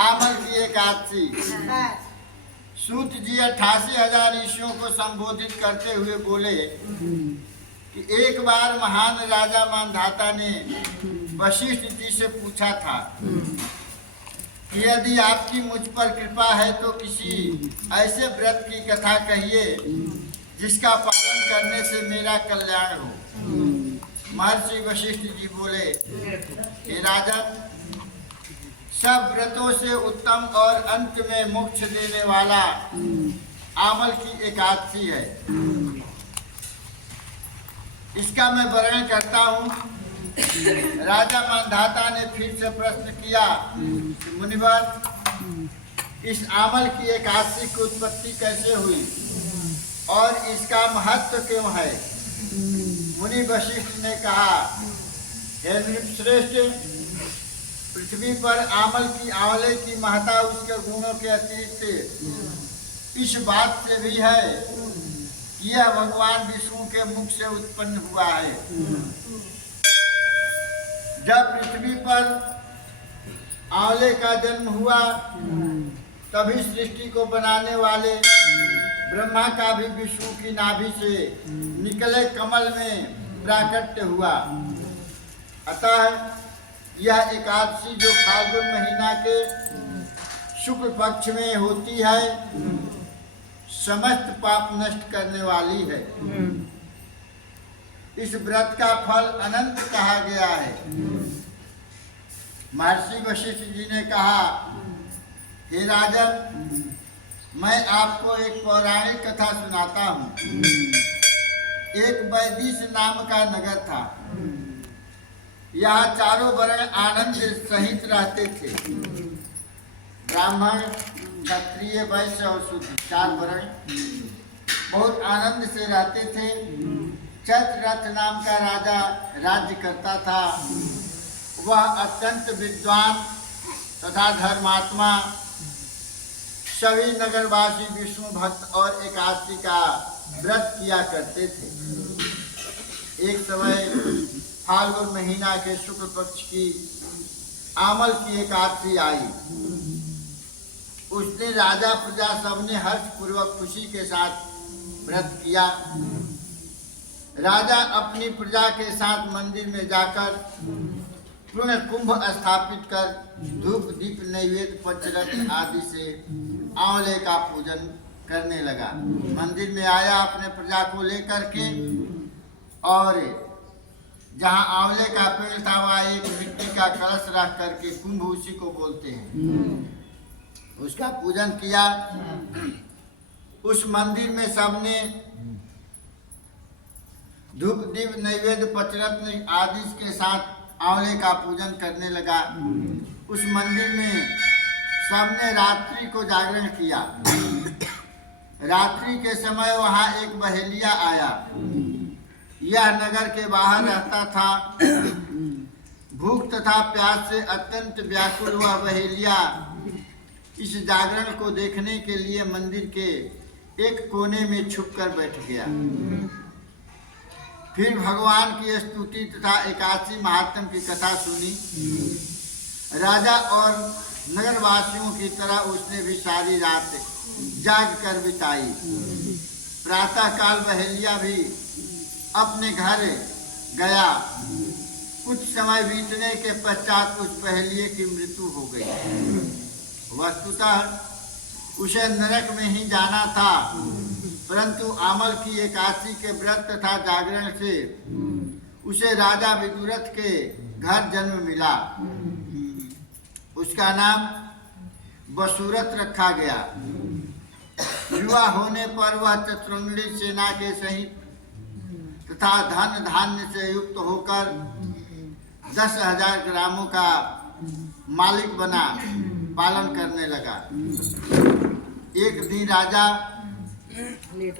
आमल की एकादशी। सूत जी 88,000 ऋषियों को संबोधित करते हुए बोले कि एक बार महान राजा मानधाता ने वशिष्ठ जी से पूछा था कि यदि आपकी मुझ पर कृपा है तो किसी ऐसे व्रत की कथा कहिए जिसका पालन करने से मेरा कल्याण हो। महर्षि वशिष्ठ जी बोले, हे राजन, सब व्रतों से उत्तम और अंत में मोक्ष देने वाला आमल की एकादशी है। इसका मैं वर्णन करता हूँ। राजा मानधाता ने फिर से प्रश्न किया, मुनिवर, इस आमल की एकादशी की उत्पत्ति कैसे हुई और इसका महत्व क्यों है? मुनि वशिष्ठ ने कहा, हे नृपश्रेष्ठ, पृथ्वी पर आंवले की महत्ता उसके गुणों के अतिरिक्त इस बात से भी है कि यह भगवान विष्णु के मुख से उत्पन्न हुआ है। जब पृथ्वी पर आंवले का जन्म हुआ तभी सृष्टि को बनाने वाले ब्रह्मा का भी विष्णु की नाभि से निकले कमल में प्राकट्य हुआ। अतः यह एकादशी जो फाल्गुन महीना के शुक्ल पक्ष में होती है, समस्त पाप नष्ट करने वाली है। इस व्रत का फल अनंत कहा गया है। महर्षि वशिष्ठ जी ने कहा, हे राजन, मैं आपको एक पौराणिक कथा सुनाता हूँ। एक वैदिश नाम का नगर था। यहाँ चारों वर्ण आनंद सहित रहते थे। ब्राह्मण, क्षत्रिय, वैश्य और शूद्र, चार वर्ण बहुत आनंद से रहते थे। चत्ररथ नाम का राजा राज्य करता था। वह अत्यंत विद्वान तथा धर्मात्मा, सभी नगरवासी विष्णु भक्त और एकादशी का व्रत किया करते थे। एक समय फाल्गुन महीना के शुक्ल पक्ष की आमल की एकादशी आई। उसने राजा प्रजा सबने हर्ष पूर्वक खुशी के साथ व्रत किया। राजा अपनी प्रजा के साथ मंदिर में जाकर पूर्ण कुंभ स्थापित कर धूप दीप नैवेद्य पंचरत्न आदि से आंवले का पूजन करने लगा। मंदिर में आया अपने प्रजा को लेकर के, और जहाँ आंवले का पेड़ था वहाँ एक मिट्टी का कलश रख करके, कुंभ उसी को बोलते हैं, उसका पूजन किया। उस मंदिर में सबने धूप दीप नैवेद्य पंचरत्न आदि के साथ आंवले का पूजन करने लगा। उस मंदिर में सबने रात्रि को जागरण किया। रात्रि के समय वहाँ एक बहेलिया आया। यह नगर के बाहर रहता था। भूख तथा प्यास से अत्यंत व्याकुल हुआ बहेलिया इस जागरण को देखने के लिए मंदिर के एक कोने में छुपकर बैठ गया। फिर भगवान की स्तुति तथा एकादशी महात्म की कथा सुनी। राजा और नगरवासियों की तरह उसने भी सारी रात जाग कर बिताई। प्रातः काल बहेलिया भी अपने घर गया। कुछ समय बीतने के पश्चात उस बहेलिये की मृत्यु हो गई। वस्तुतः उसे नरक में ही जाना था, परंतु आमल की एकादशी के व्रत तथा जागरण से उसे राजा विदुरथ के घर जन्म मिला। उसका नाम वसुरथ रखा गया। युवा होने पर वह चतुरंगली सेना के सहित तथा धन धान्य से युक्त होकर 10,000 ग्रामों का मालिक बना पालन करने लगा। एक दिन राजा कोई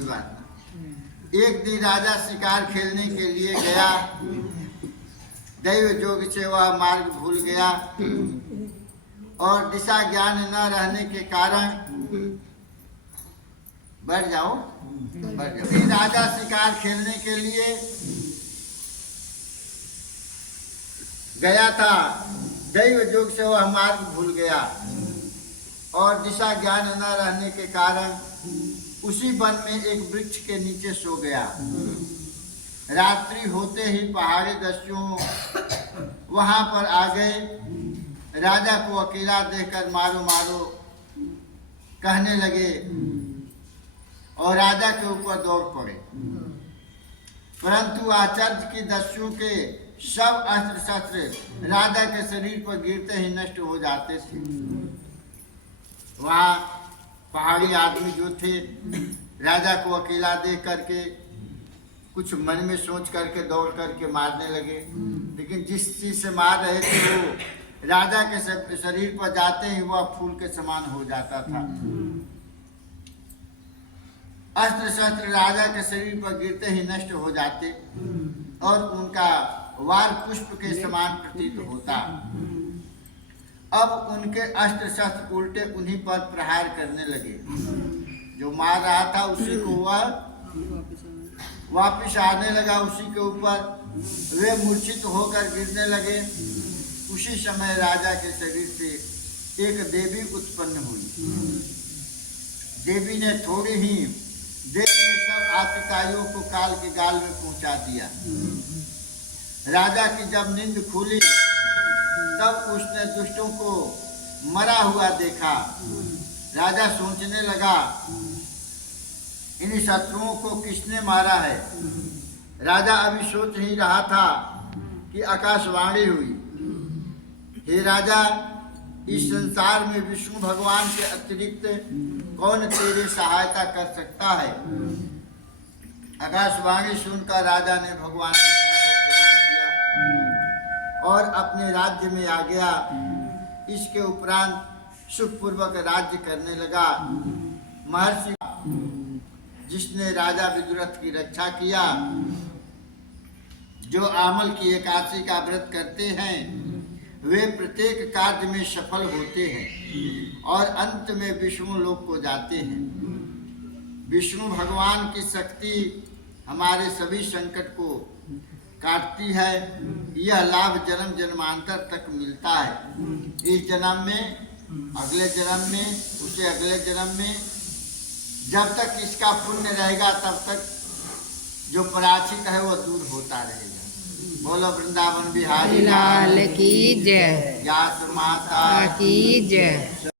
बात नहीं। एक दिन राजा शिकार खेलने के लिए गया। दैव जोग से वह मार्ग भूल गया और दिशा ज्ञान न रहने के कारण बढ़ जाओ। राजा शिकार खेलने के लिए गया था। दैव जोग से वह मार्ग भूल गया और दिशा ज्ञान न रहने के कारण उसी वन में एक वृक्ष के नीचे सो गया। रात्रि होते ही पहाड़ी दस्युओं वहां पर आ गए। राजा को अकेला देखकर मारो मारो कहने लगे और राजा के ऊपर दौड़ पड़े, परंतु आचार्य की दस्युओं के सब अस्त्र शस्त्र राजा के शरीर पर गिरते ही नष्ट हो जाते थे। वहाँ पहाड़ी आदमी जो थे राजा को अकेला देख करके कुछ मन में सोच करके दौड़ करके मारने लगे, लेकिन जिस चीज से मार रहे थे वो राजा के शरीर पर जाते ही वह फूल के समान हो जाता था। अस्त्र शस्त्र राजा के शरीर पर गिरते ही नष्ट हो जाते और उनका वार पुष्प के समान प्रतीत होता। अब उनके अस्त्र शस्त्र उल्टे उन्हीं पर प्रहार करने लगे। जो मार रहा था उसी को वह वापिस आने लगा, उसी के ऊपर वे मूर्छित होकर गिरने लगे। उसी समय राजा के शरीर से एक देवी उत्पन्न हुई। देवी ने थोड़ी ही देर में सब आतताइयों को काल के गाल में पहुंचा दिया। राजा की जब नींद खुली तब उसने दुष्टों को मरा हुआ देखा। राजा सोचने लगा, इन शत्रुओं को किसने मारा है। राजा अभी सोच ही रहा था कि आकाशवाणी हुई, हे राजा, इस संसार में विष्णु भगवान के अतिरिक्त कौन तेरी सहायता कर सकता है। आकाशवाणी सुनकर राजा ने भगवान विष्णु को प्रणाम किया और अपने राज्य में आ गया। इसके उपरांत सुखपूर्वक राज्य करने लगा। महर्षि जिसने राजा विदुरथ की रक्षा किया, जो आमल की एकादशी का व्रत करते हैं वे प्रत्येक कार्य में सफल होते हैं और अंत में विष्णु लोक को जाते हैं। विष्णु भगवान की शक्ति हमारे सभी संकट को काटती है। यह लाभ जन्म जन्मांतर तक मिलता है। इस जन्म में, अगले जन्म में, उसे अगले जन्म में, जब तक इसका पुण्य रहेगा तब तक जो पराचित है वो दूर होता रहेगा। बोलो वृंदावन बिहारी लाल की जय, व्यास माता की जय।